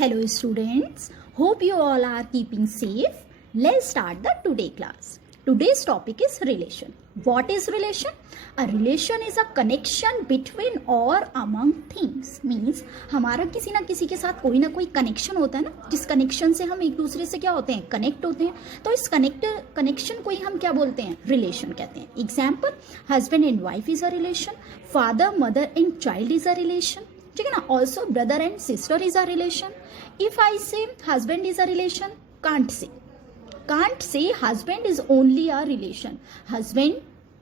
Hello students, hope you all are keeping safe. Let's start the today class. Today's topic is relation. What is relation? A relation is a connection between or among things. Means हमारा किसी ना किसी के साथ कोई ना कोई connection होता है ना, जिस कनेक्शन से हम एक दूसरे से क्या होते हैं, कनेक्ट होते हैं. तो इस कनेक्शन को ही हम क्या बोलते हैं, रिलेशन कहते हैं. Example, husband and wife is a relation, father mother and child is a relation. ठीक है ना. Also brother and sister is a relation. If I say husband is a relation, can't say husband is only a relation.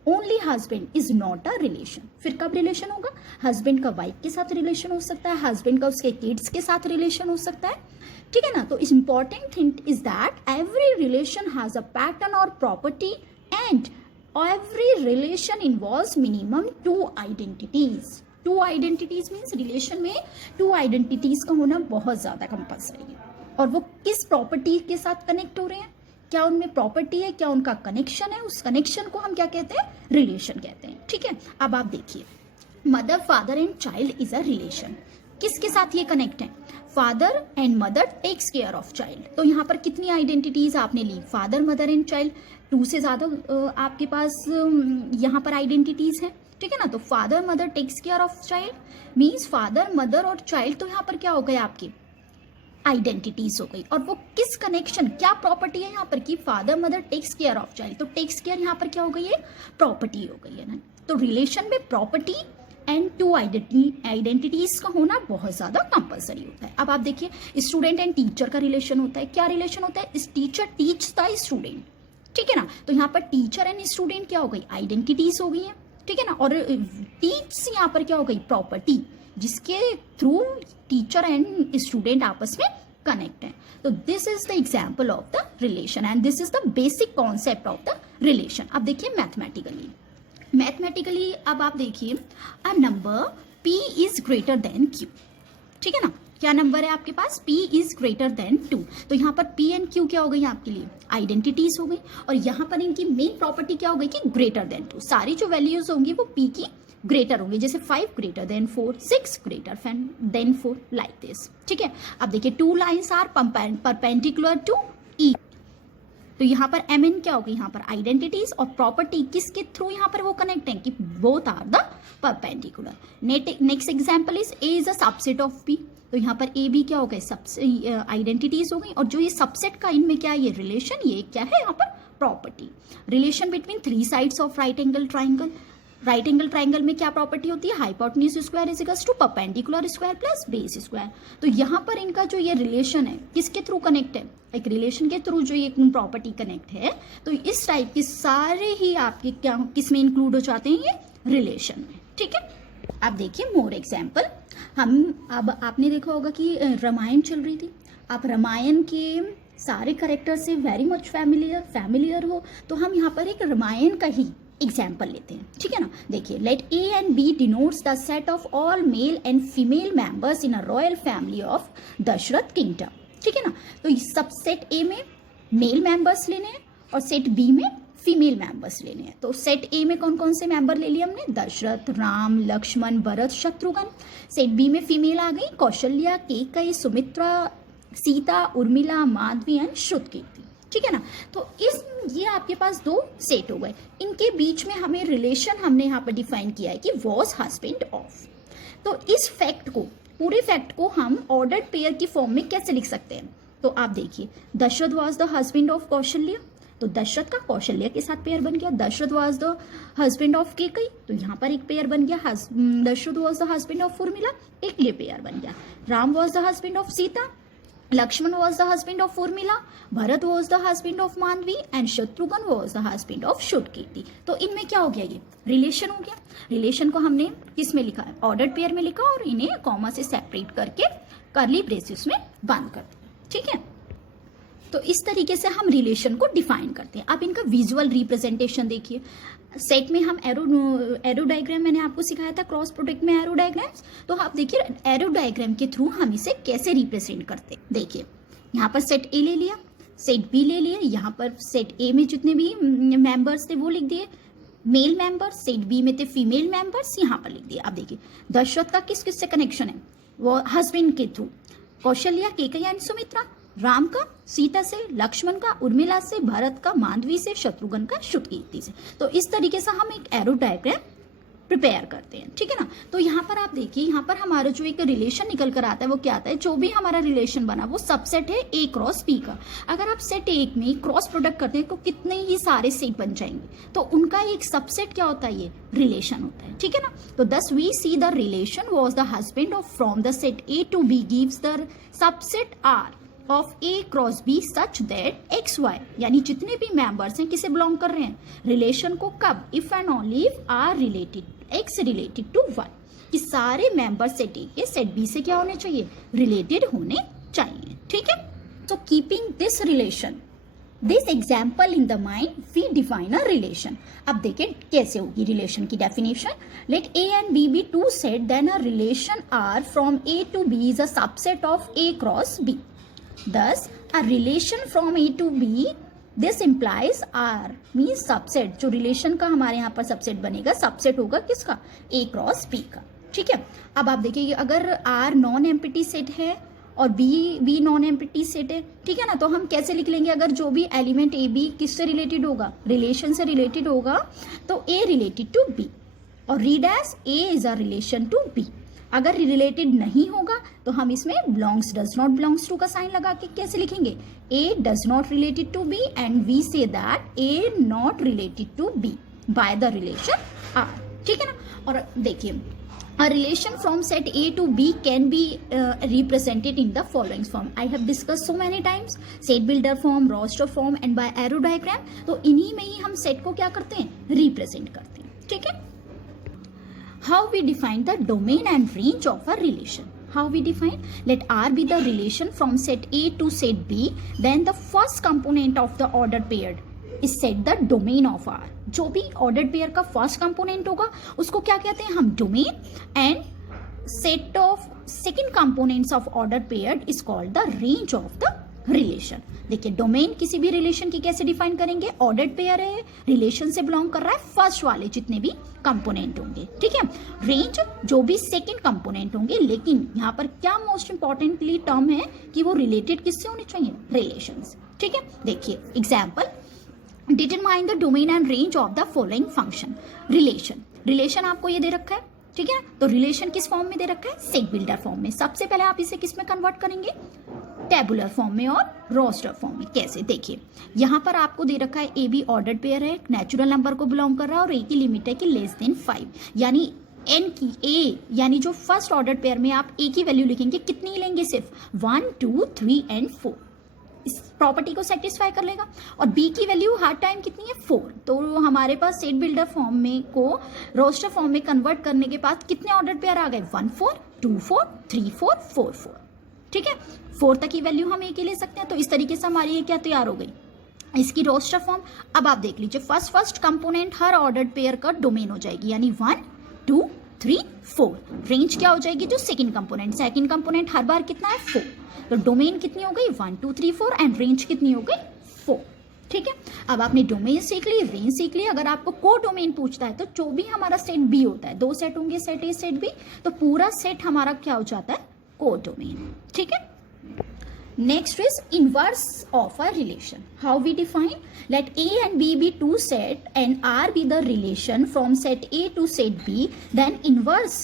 only husband is not a relation. फिर कब relation होगा? Husband का wife के साथ relation हो सकता है, husband का उसके किड्स के साथ रिलेशन हो सकता है. ठीक है ना. तो important thing is that every relation has a pattern और property and every relation involves minimum two identities. Two identities means relation में टू आइडेंटिटीज का होना बहुत ज्यादा कंपल्सरी है. और वो किस प्रॉपर्टी के साथ कनेक्ट हो रहे हैं, क्या उनमें प्रॉपर्टी है, क्या उनका कनेक्शन है, उस कनेक्शन को हम क्या कहते हैं, रिलेशन कहते हैं. ठीक है. अब आप देखिए, mother father and child is a relation. किसके साथ ये कनेक्ट है? Father and mother takes care of child. तो यहाँ पर कितनी आइडेंटिटीज आपने ली, father mother and child. Two से ज्यादा आपके पास यहाँ पर आइडेंटिटीज है. ठीक है ना. तो father mother takes care of child means father mother और चाइल्ड, तो यहाँ पर क्या हो गए, आपकी आइडेंटिटीज हो गई. और वो किस कनेक्शन, क्या प्रॉपर्टी है यहाँ पर कि father mother takes care of child. तो टेक्स केयर यहाँ पर क्या हो गई है, प्रॉपर्टी हो गई है ना. तो रिलेशन में प्रॉपर्टी एंड टू आइडेंटिटीज का होना बहुत ज्यादा कंपल्सरी होता है. अब आप देखिए, स्टूडेंट एंड टीचर का रिलेशन होता है. क्या रिलेशन होता है? इस टीचर टीच द स्टूडेंट. ठीक है ना. तो यहाँ पर टीचर एंड स्टूडेंट क्या हो गई, आइडेंटिटीज हो गई है. ठीक है ना. और टीच यहाँ पर क्या हो गई, प्रॉपर्टी, जिसके थ्रू टीचर एंड स्टूडेंट आपस में कनेक्ट है. तो this is the example of the relation and this is the basic concept of the relation. अब देखिए मैथमेटिकली अब आप देखिए, a number p is greater than q. ठीक है ना. क्या नंबर है आपके पास, p इज ग्रेटर देन 2. तो यहाँ पर p एंड q क्या हो गई आपके लिए, आइडेंटिटीज हो गई. और यहाँ पर इनकी मेन प्रॉपर्टी क्या हो गई कि ग्रेटर देन 2. सारी जो वैल्यूज होंगी वो p की ग्रेटर होंगे. जैसे 5 greater than 4, 6 greater than 4, like this. ठीक है. अब देखिए, 2 लाइन्स आर परपेंडिकुलर टू ई. तो यहाँ पर एम एन क्या होगी, यहाँ पर आइडेंटिटीज और प्रॉपर्टी किसके थ्रू यहाँ पर वो कनेक्ट है कि both are the perpendicular. Next example is A is a subset of B. तो यहाँ पर ए बी क्या हो गए, सबसे आइडेंटिटीज हो गई. और जो ये सबसेट का इनमें क्या है, ये रिलेशन, ये क्या है यहाँ पर property. Relation between 3 sides of right angle triangle. Right angle triangle में क्या प्रॉपर्टी होती है, hypotenuse square is equals to perpendicular square plus base square. तो यहाँ पर इनका जो ये रिलेशन है किसके थ्रू कनेक्ट है, एक रिलेशन के थ्रू जो ये प्रॉपर्टी कनेक्ट है. तो इस टाइप के सारे ही आपके क्या किस में इंक्लूड हो जाते हैं, ये रिलेशन में. ठीक है. अब देखिए मोर एग्जाम्पल. हम अब आपने देखा होगा कि रामायण चल रही थी. आप रामायण के सारे कैरेक्टर से वेरी मच फैमिलियर हो. तो हम यहाँ पर एक रामायण का ही एग्जाम्पल लेते हैं. ठीक है ना. देखिए, let A and B denotes the set of all male and female members in a royal family of Dasharath kingdom. ठीक है ना. तो सब सेट ए में मेल मेंबर्स लेने हैं और सेट बी में फीमेल मेंबर्स लेने हैं. तो सेट ए में कौन कौन से मेंबर ले लिए हमने, दशरथ, राम, लक्ष्मण, भरत, शत्रुघ्न. सेट बी में फीमेल आ गई, कौशल्या, केकई, सुमित्रा, सीता, उर्मिला, माधवी एंड श्रुतकीर्ति. ठीक है ना. तो ये आपके पास 2 सेट हो गए. इनके बीच में हमें रिलेशन हमने यहाँ पर डिफाइन किया है कि वॉज हस्बैंड ऑफ. तो इस फैक्ट को, पूरे फैक्ट को हम ऑर्डर्ड पेयर की फॉर्म में कैसे लिख सकते हैं. तो आप देखिए, Dasharath was the husband of Kaushalya. तो दशरथ का कौशल्या के साथ पेयर बन गया. Dasharath was the husband of Kaikeyi. तो यहाँ पर एक पेयर बन गया. Dasharath was the husband of Urmila, एक ये पेयर बन गया. Ram was the husband of Sita, Lakshman was the husband of Urmila, Bharat was the husband of Manvi and Shatrughan was the husband of Shutkirti. तो इनमें क्या हो गया, ये रिलेशन हो गया. रिलेशन को हमने किस में लिखा है, ऑर्डर्ड पेयर में लिखा और इन्हें कॉमा से सेपरेट करके कर्ली ब्रेसेस में बंद कर दिया. ठीक है. तो इस तरीके से हम रिलेशन को डिफाइन करते हैं. अब इनका विजुअल रिप्रेजेंटेशन देखिए. सेट में हम एरो डायग्राम मैंने आपको सिखाया था, क्रॉस प्रोडक्ट में एरो डायग्राम्स. तो आप देखिए एरो डायग्राम के थ्रू हम इसे कैसे रिप्रेजेंट करते हैं. देखिए, यहाँ पर सेट ए ले लिया, सेट बी ले लिया. यहाँ पर सेट ए में जितने भी मेंबर्स थे वो लिख दिए, मेल मेंबर्स. सेट बी में थे फीमेल मेंबर्स, यहाँ पर लिख दिए. अब देखिए, दशरथ का किस किस से कनेक्शन है, वो हस्बैंड के थ्रू. कौशल्या, केकैया एंड सुमित्रा, राम का सीता से, लक्ष्मण का उर्मिला से, भरत का मांडवी से, शत्रुघ्न का श्रुतकीर्ति से। तो इस तरीके से हम एक एरो डायग्राम प्रिपेयर करते हैं, ठीक है ना। तो यहाँ पर आप देखिए, यहाँ पर हमारा जो एक रिलेशन निकल कर आता है वो क्या आता है, जो भी हमारा रिलेशन बना वो सबसेट है A क्रॉस B का। अगर आप सेट एक में क्रॉस प्रोडक्ट करते हैं तो कितने ही सारे सेट बन जाएंगे, तो उनका एक सबसेट क्या होता है, ये रिलेशन होता है, ठीक है ना। तो thus we see the relation was the husband of from the set A to B gives the subset R of A cross B such that x y, यानी जितने भी मेंबर्स हैं किसे बिलोंग कर रहे हैं, रिलेशन को, कब, if and only if R related x related to y, कि सारे मेंबर सेट ए के सेट बी से क्या होने चाहिए, रिलेटेड होने चाहिए, ठीक है। तो keeping this relation, this example in the mind, we define a relation. अब देखिए कैसे होगी रिलेशन की definition. Let A and B be two set, then a relation R from A to B is a subset of A cross B. Thus, a relation from A to B, this implies R means subset। जो relation का हमारे यहाँ पर subset बनेगा, subset होगा किसका, A cross B का, ठीक है। अब आप देखिए अगर R नॉन एम्प्टी सेट है और B नॉन एम्प्टी सेट है, ठीक है ना, तो हम कैसे लिख लेंगे, अगर जो भी एलिमेंट A B किससे रिलेटेड होगा, रिलेशन से रिलेटेड होगा, तो A रिलेटेड टू B और read as A is a relation to B। अगर रिलेटेड नहीं होगा तो हम इसमें belongs, does not belongs to का साइन लगा के कैसे लिखेंगे, A does not related to B and we say that A not related to B by the relation R, ठीक है ना। और देखिए a relation from set A to B can be represented in the following form. I have discussed so many times, set builder form, roster form and by arrow diagram। तो इन्हीं में ही हम set को क्या करते हैं, रिप्रेजेंट करते हैं, ठीक है। How we define the domain and range of a relation? How we define? Let R be the relation from set A to set B, then the first component of the ordered pair is set the domain of R। जो भी ordered pair का first component होगा उसको क्या कहते हैं हम, domain, and set of second components of ordered pair is called the range of the relation. देखिए डोमेन किसी भी रिलेशन की कैसे डिफाइन करेंगे, ऑर्डर्ड पेयर है, रिलेशन से बिलोंग कर रहा है फर्स्ट वाले जितने भी कंपोनेंट होंगे, ठीक है। रेंज जो भी सेकंड कंपोनेंट होंगे, लेकिन यहाँ पर क्या मोस्ट इंपॉर्टेंटली टर्म है कि वो रिलेटेड किससे होने चाहिए, रिलेशंस, ठीक है। देखिए example, determine the domain and range of the following function. Relation आपको ये दे रखा है, ठीक है। तो रिलेशन किस फॉर्म में दे रखा है, सेट बिल्डर फॉर्म में। सबसे पहले आप इसे किस में कन्वर्ट करेंगे, टेबुलर फॉर्म में और रोस्टर फॉर्म में। कैसे, देखिए यहाँ पर आपको दे रखा है ए बी ऑर्डर्ड पेयर है, नेचुरल नंबर को बिलोंग कर रहा है और ए की लिमिट है कि लेस देन 5, यानी एन की ए, यानी जो फर्स्ट ऑर्डर्ड पेयर में आप ए की वैल्यू लिखेंगे कितनी लेंगे, सिर्फ 1 2 3 एंड 4, इस प्रॉपर्टी को सेटिस्फाई कर लेगा। और बी की वैल्यू हर टाइम कितनी है, 4। तो हमारे पास सेट बिल्डर फॉर्म में को रोस्टर फॉर्म में कन्वर्ट करने के बाद कितने ऑर्डर्ड पेयर आ गए, 1 4 2 4 3 4 4 4, ठीक है। 4 तक की वैल्यू हम ए के ले सकते हैं। तो इस तरीके से हमारी ये क्या तैयार हो गई, इसकी रोस्टर फॉर्म। अब आप देख लीजिए फर्स्ट कंपोनेंट हर ऑर्डर्ड पेयर का डोमेन हो जाएगी, यानी 1 2 3 4। रेंज क्या हो जाएगी, जो सेकंड कंपोनेंट हर बार कितना है, 4। तो डोमेन कितनी हो गई, 1 2 3 4 एंड रेंज कितनी हो गई, 4, ठीक है। अब आपने डोमेन सीख ली, रेंज सीख ली। अगर आपको को डोमेन पूछता है तो जो भी हमारा सेट बी होता है, 2 सेट होंगे, सेट ए सेट बी, तो पूरा सेट हमारा क्या हो जाता है, को डोमेन, ठीक है। Next is inverse of a relation. How we define? Let A and B be two set and R be the relation from set A to set B, then inverse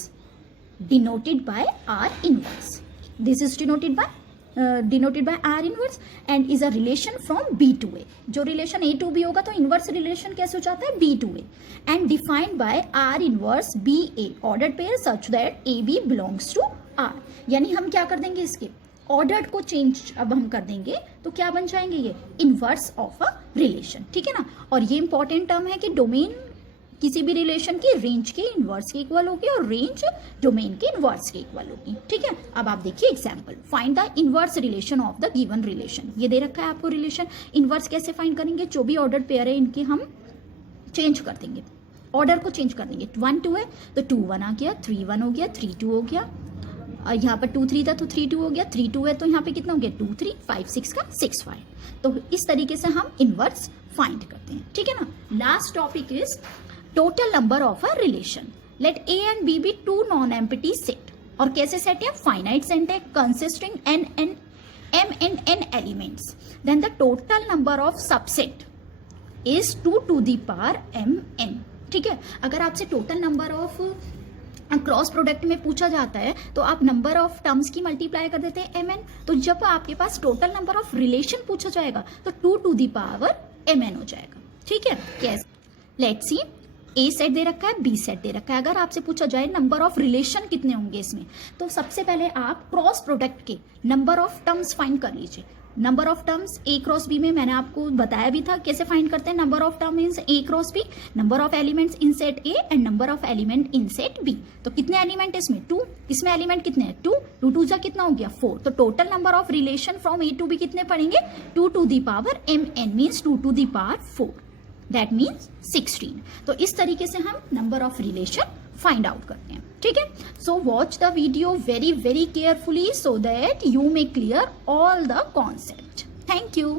denoted by R inverse. This is denoted by R inverse and is a relation from B to A. जो relation A to B होगा तो inverse relation कैसे हो जाता है, B to A, and defined by R inverse BA ordered pair such that AB belongs to R। यानी हम क्या कर देंगे, इसके ऑर्डर्ड को चेंज अब हम कर देंगे तो क्या बन जाएंगे, ये इनवर्स ऑफ अ रिलेशन, ठीक है ना। और ये इंपॉर्टेंट टर्म है कि डोमेन किसी भी रिलेशन की रेंज के इनवर्स के इक्वल होगी और रेंज डोमेन के इनवर्स के इक्वल होगी, ठीक है। अब आप देखिए example, find the inverse relation of the given relation. ये दे रखा है आपको रिलेशन, इनवर्स कैसे फाइंड करेंगे, जो भी ऑर्डर्ड पेयर है इनके हम चेंज कर देंगे, ऑर्डर को चेंज कर देंगे। 1 2 है तो 2 1 आ गया, 3 1 हो गया, 3 2 हो गया, यहाँ पर 2 3 था तो 3 2 हो गया, 3 2 है तो यहाँ पे कितना हो गया, 2 3, 5 6 का 6 5। तो इस तरीके से हम इनवर्स फाइंड करते हैं, ठीक है ना। Last topic is total number of a relation. Let A and B be two non empty set. और कैसे सेट है? फाइनाइट सेट है consisting m and n elements, then the total number of subset is 2 to the power mn। ठीक है, अगर आपसे total number of cross product में पूछा जाता है तो आप नंबर ऑफ टर्म्स की मल्टीप्लाई कर देते हैं mn, तो जब आपके पास टोटल नंबर ऑफ रिलेशन पूछा जाएगा तो 2 to the power mn हो जाएगा। ठीक है, कैसे? लेट्स सी, ए सेट दे रखा है, बी सेट दे रखा है। अगर आपसे पूछा जाए नंबर ऑफ रिलेशन कितने होंगे इसमें, तो सबसे पहले आप क्रॉस प्रोडक्ट के नंबर ऑफ टर्म्स फाइंड कर लीजिए। Number of terms A cross B में मैंने आपको बताया भी था कैसे फाइंड करते हैं। Number of term in A cross B, number of elements in set A and number of element in set B. तो कितने एलिमेंट इसमें? 2। इसमें एलिमेंट कितने हैं? 2। 2 2 जा कितना हो गया? 4। तो total number of relation from A to B कितने पड़ेंगे? 2 to the power mn means 2 to the power 4, that means 16। तो इस तरीके से हम number of relation find out करते हैं। ठीक है, so watch the video very very carefully so that you may clear all the concept. Thank you.